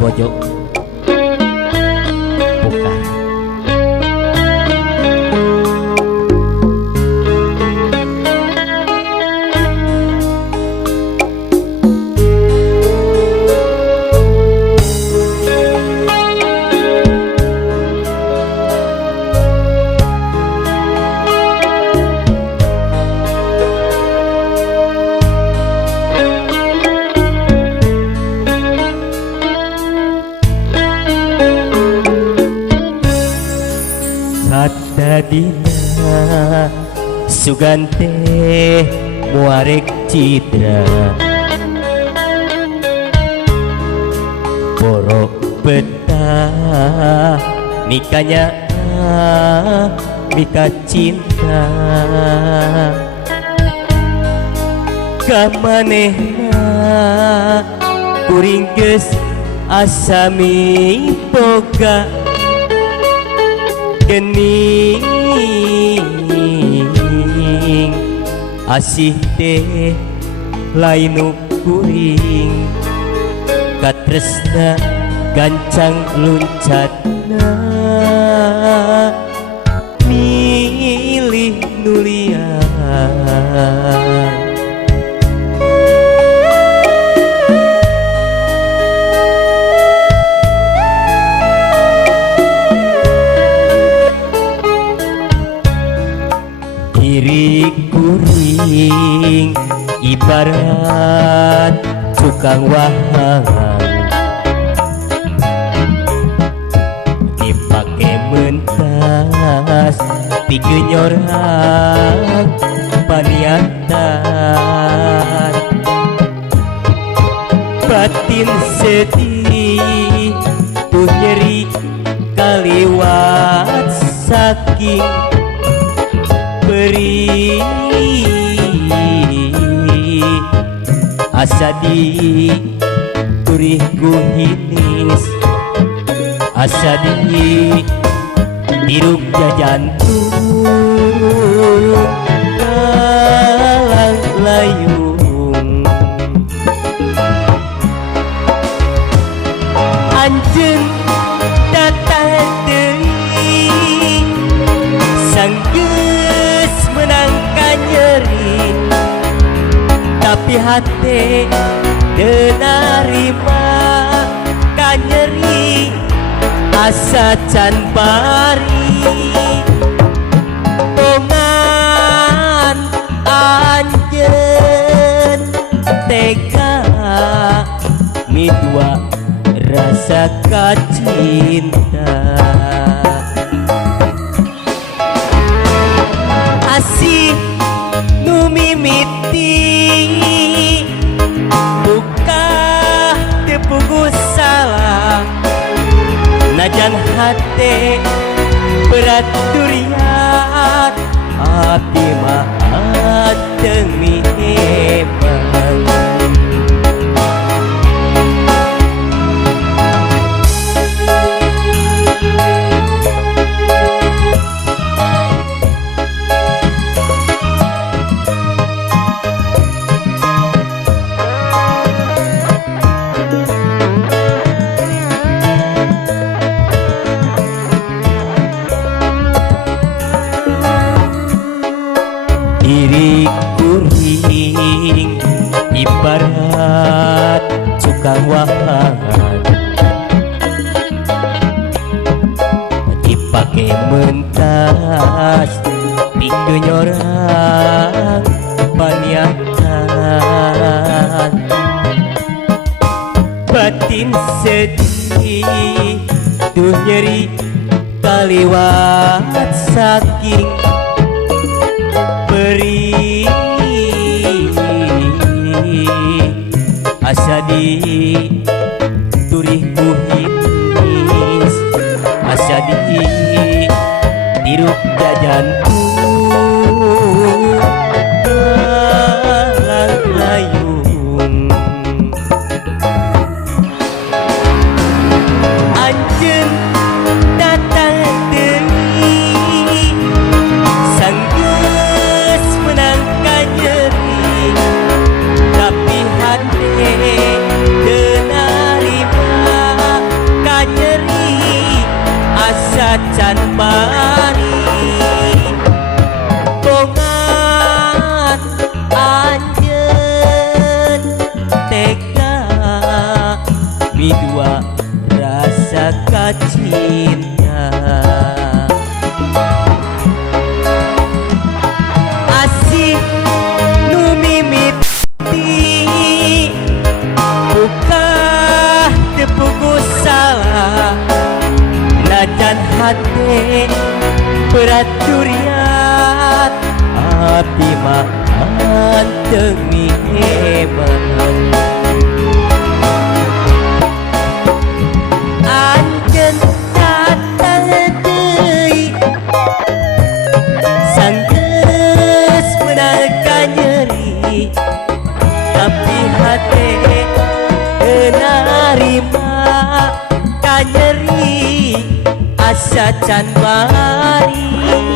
pojok bukan. Dina sugante muarek citra borok betah mikanya mika cinta kamanehna kuring geus asami boga gening asih teh lain nu kuring katresna gancang luncatna milih nulian diri kuring ibarat tukang wahang dipake mentas pigenyoran paniatan batin sedih tuh nyeri kaliwat saking beri asa di turih kuhinis asa di diruk jajantung kalang layung anjeun datang deui sang geus menangkan nyeri tapi hati teu narima ka nyeri asa can bari tongan anjeun tega midua rasa kacinta asih nu mimiti buka tepugu salah najan hati berat durian hati mahat demi hebang diri kuring ibarat tukang wahan dipake mentas pigenyoran paniatan batin sedih tuh nyeri kaliwat saking beri asa di turih kuhinis asa di diruk jajantung kalang layung anjeun datang deui sang geus menangkan nyeri tapi hati teu narima can bari bongan anjeun tega midua rasa kacinta asih nu mimiti buka tepugu salah najan hati beraturiat api mah anteng hebat anjeun datang deui sanggeus meunang nyeri tapi hati narima ka nyeri asa can bari